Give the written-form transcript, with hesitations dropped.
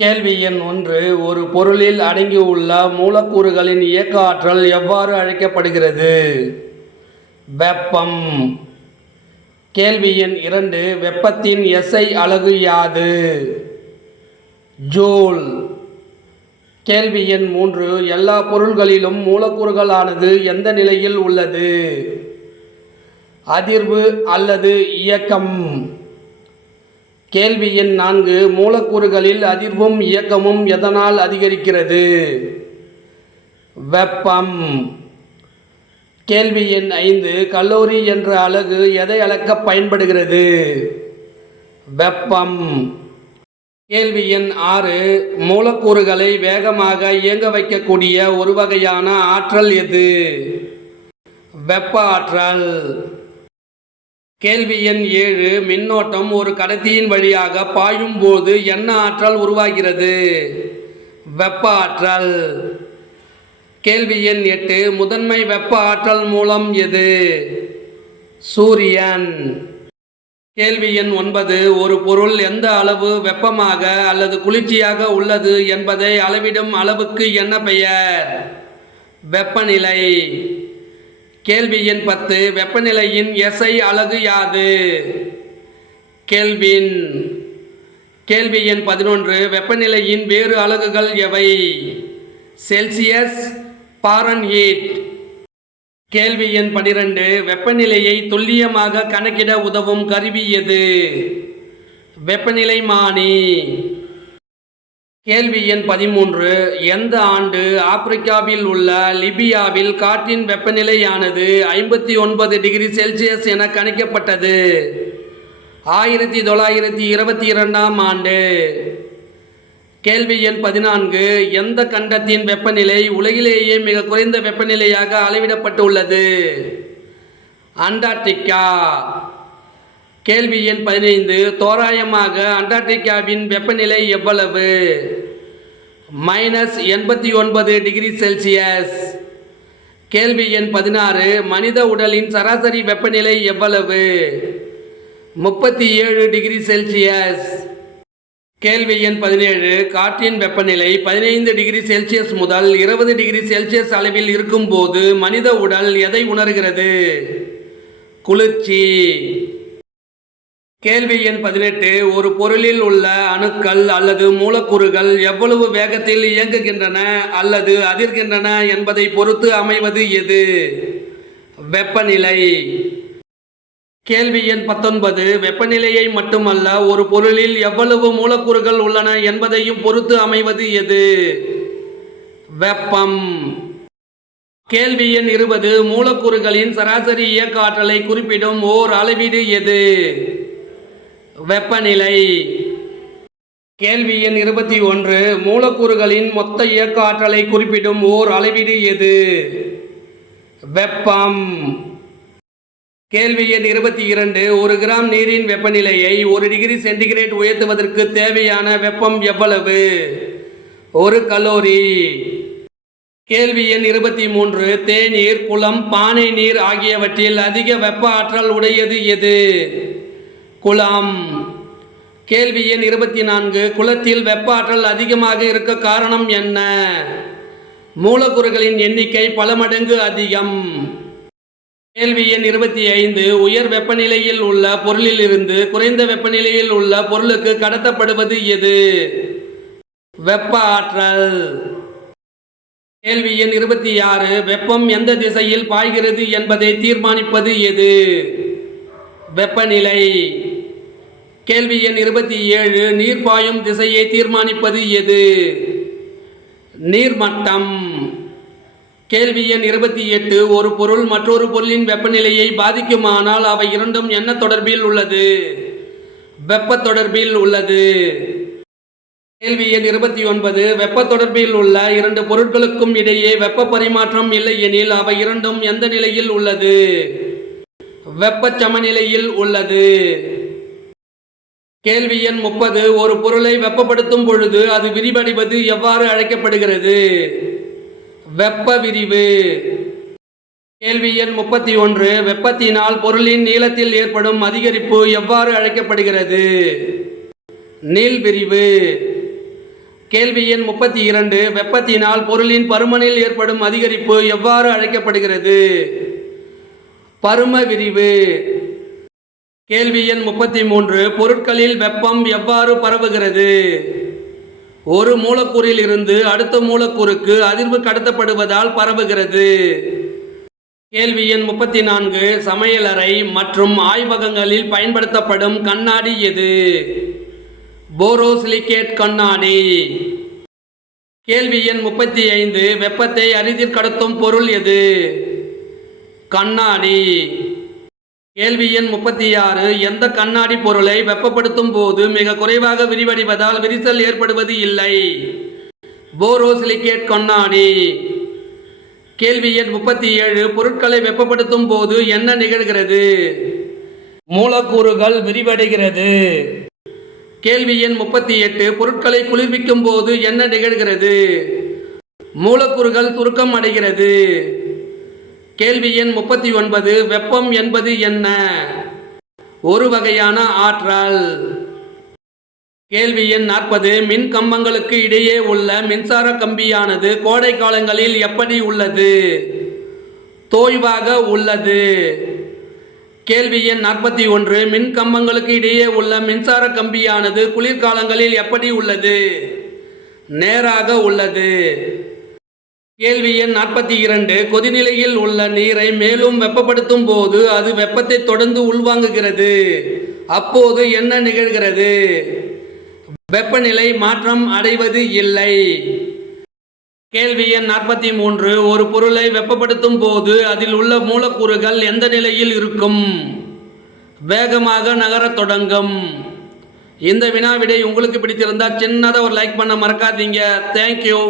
கேள்வி எண் 1. ஒரு பொருளில் அடங்கியுள்ள மூலக்கூறுகளின் இயக்க ஆற்றல் எவ்வாறு அழைக்கப்படுகிறது? வெப்பம். கேள்வி எண் 2. வெப்பத்தின் SI அலகு யாது? ஜூல். கேள்வி எண் 3. எல்லா பொருள்களிலும் மூலக்கூறுகளானது எந்த நிலையில் உள்ளது? அதிர்வு அல்லது இயக்கம். கேள்வி எண் 4. மூலக்கூறுகளில் அதிர்வும் இயக்கமும் எதனால் அதிகரிக்கிறது? வெப்பம். கேள்வி எண் 5. கலோரி என்ற அலகு எதை அளக்க பயன்படுகிறது? வெப்பம். கேள்வி எண் 6. மூலக்கூறுகளை வேகமாக இயங்க வைக்கக்கூடிய ஒரு வகையான ஆற்றல் எது? வெப்ப ஆற்றல். கேள்வி எண் 7. மின்னோட்டம் ஒரு கடத்தியின் வழியாக பாயும் போது என்ன ஆற்றல் உருவாகிறது? வெப்ப ஆற்றல். கேள்வி எண் 8. முதன்மை வெப்ப ஆற்றல் மூலம் எது? சூரியன். கேள்வி எண் 9. ஒரு பொருள் எந்த அளவு வெப்பமாக அல்லது குளிர்ச்சியாக உள்ளது என்பதை அளவிடும் அளவுக்கு என்ன பெயர்? வெப்பநிலை. கேள்வி எண் 10. வெப்பநிலையின் SI அலகு யாது? கெல்வின். கேள்வி எண் 11. வெப்பநிலையின் வேறு அலகுகள் எவை? Celsius, Fahrenheit. கேள்வி எண் 12. வெப்பநிலையை துல்லியமாக கணக்கிட உதவும் கருவி எது? வெப்பநிலைமானி. கேள்வி எண் 13. எந்த ஆண்டு ஆப்பிரிக்காவில் உள்ள லிபியாவில் காற்றின் வெப்பநிலையானது 59 டிகிரி செல்சியஸ் என கணிக்கப்பட்டது? 1922ஆம் ஆண்டு. கேள்வி எண் 14. எந்த கண்டத்தின் வெப்பநிலை உலகிலேயே மிக குறைந்த வெப்பநிலையாக அளவிடப்பட்டுள்ளது? அண்டார்டிகா. கேள்வி எண் 15. தோராயமாக அண்டார்டிகாவின் வெப்பநிலை எவ்வளவு? -89 டிகிரி செல்சியஸ். கேள்வி எண் 16. மனித உடலின் சராசரி வெப்பநிலை எவ்வளவு? 37 டிகிரி செல்சியஸ். கேள்வி எண் 17. காற்றின் வெப்பநிலை 15 டிகிரி செல்சியஸ் முதல் 20 டிகிரி செல்சியஸ் அளவில் இருக்கும்போது மனித உடல் எதை உணர்கிறது? குளிர்ச்சி. கேள்வி எண் 18. ஒரு பொருளில் உள்ள அணுக்கள் அல்லது மூலக்கூறுகள் எவ்வளவு வேகத்தில் இயங்குகின்றன அல்லது அதிர்கின்றன என்பதை பொறுத்து அமைவது எது? வெப்பநிலை. கேள்வி எண் 19. வெப்பநிலையை மட்டுமல்ல, ஒரு பொருளில் எவ்வளவு மூலக்கூறுகள் உள்ளன என்பதையும் பொறுத்து அமைவது எது? வெப்பம். கேள்வி எண் 20. மூலக்கூறுகளின் சராசரி இயக்க ஆற்றலை குறிப்பிடும் ஓர் அளவீடு எது? வெப்பநிலை. கேள்வி எண் 21. மூலக்கூறுகளின் மொத்த இயக்க ஆற்றலை குறிப்பிடும் ஓர் அளவீடு எது? வெப்பம். கேள்வி எண் 22. ஒரு கிராம் நீரின் வெப்பநிலையை 1 டிகிரி சென்டிகிரேட் உயர்த்துவதற்கு தேவையான வெப்பம் எவ்வளவு? 1 கலோரி. கேள்வி எண் 23. தேநீர், குளம், பானை நீர் ஆகியவற்றில் அதிக வெப்ப ஆற்றல் உடையது எது? குளம். கேள்வி எண் 24. குளத்தில் வெப்ப ஆற்றல் அதிகமாக இருக்க காரணம் என்ன? மூலக்கூறுகளின் எண்ணிக்கை பல மடங்கு அதிகம். கேள்வி எண் 25. உயர் வெப்பநிலையில் உள்ள பொருளிலிருந்து குறைந்த வெப்பநிலையில் உள்ள பொருளுக்கு கடத்தப்படுவது எது? வெப்ப ஆற்றல். கேள்வி எண் 26. வெப்பம் எந்த திசையில் பாய்கிறது என்பதை தீர்மானிப்பது எது? வெப்பநிலை. கேள்வி எண் 27. நீர் பாயும் திசையை தீர்மானிப்பது எது? நீர்மட்டம். கேள்வி எண் 28. ஒரு பொருள் மற்றொரு பொருளின் வெப்பநிலையை பாதிக்குமானால் அவை இரண்டும் என்ன தொடர்பில் உள்ளது? வெப்ப தொடர்பில் உள்ளது. கேள்வி எண் 29. வெப்ப தொடர்பில் உள்ள இரண்டு பொருட்களுக்கும் இடையே வெப்ப பரிமாற்றம் இல்லை எனில் அவை இரண்டும் எந்த நிலையில் உள்ளது? வெப்ப சமநிலையில் உள்ளது. கேள்வி எண் 30. ஒரு பொருளை வெப்பப்படுத்தும் பொழுது அது விரிவடைவது எவ்வாறு அழைக்கப்படுகிறது? வெப்ப விரிவு. கேள்வி எண் 31. வெப்பத்தினால் பொருளின் நீளத்தில் ஏற்படும் அதிகரிப்பு எவ்வாறு அழைக்கப்படுகிறது? நீள்விரிவு. கேள்வி எண் 32 வெப்பத்தினால் பொருளின் பருமனில் ஏற்படும் அதிகரிப்பு எவ்வாறு அழைக்கப்படுகிறது? பரும விரிவு. கேள்வி எண் 33 பொருட்களில் வெப்பம் எவ்வாறு பரவுகிறது? ஒரு மூலக்கூறில் இருந்து அடுத்த மூலக்கூறுக்கு அதிர்வு கடத்தப்படுவதால் பரவுகிறது. கேள்வி எண் 34 சமையலறை மற்றும் ஆய்வகங்களில் பயன்படுத்தப்படும் கண்ணாடி எது? போரோசிலிகேட் கண்ணாடி. கேள்வி எண் 35 வெப்பத்தை அரிதில் கடத்தும் பொருள் எது? கண்ணாடி. கேள்வி எண் 36 எந்த கண்ணாடி பொருளை வெப்பப்படுத்தும் போது மிக குறைவாக விரிவடைவதால் விரிசல் ஏற்படுவது இல்லை? போரோசிலிகேட் கண்ணாடி. கேள்வி எண் 37 பொருட்களை வெப்பப்படுத்தும் போது என்ன நிகழ்கிறது? மூலக்கூறுகள் விரிவடைகிறது. கேள்வி எண் 38 பொருட்களை குளிர்விக்கும் போது என்ன நிகழ்கிறது? மூலக்கூறுகள் சுருக்கம் அடைகிறது. கேள்வி எண் 39 வெப்பம் என்பது என்ன? ஒரு வகையான ஆற்றல். கேள்வி எண் 40 மின் கம்பங்களுக்கு இடையே உள்ள மின்சார கம்பியானது கோடை காலங்களில் எப்படி உள்ளது? தோய்வாக உள்ளது. கேள்வி எண் 41 மின் கம்பங்களுக்கு இடையே உள்ள மின்சார கம்பியானது குளிர்காலங்களில் எப்படி உள்ளது? நேராக உள்ளது. கேள்வி எண் 42 கொதிநிலையில் உள்ள நீரை மேலும் வெப்பப்படுத்தும் போது அது வெப்பத்தை தொடர்ந்து உள்வாங்குகிறது. அப்போது என்ன நிகழ்கிறது? வெப்பநிலை மாற்றம் அடைவது இல்லை. கேள்வி எண் 43 ஒரு பொருளை வெப்பப்படுத்தும் போது அதில் உள்ள மூலக்கூறுகள் எந்த நிலையில் இருக்கும்? வேகமாக நகரத் தொடங்கும். இந்த வினா விடை உங்களுக்கு பிடித்திருந்தால் சின்னதாக ஒரு லைக் பண்ண மறக்காதீங்க. தேங்க்யூ.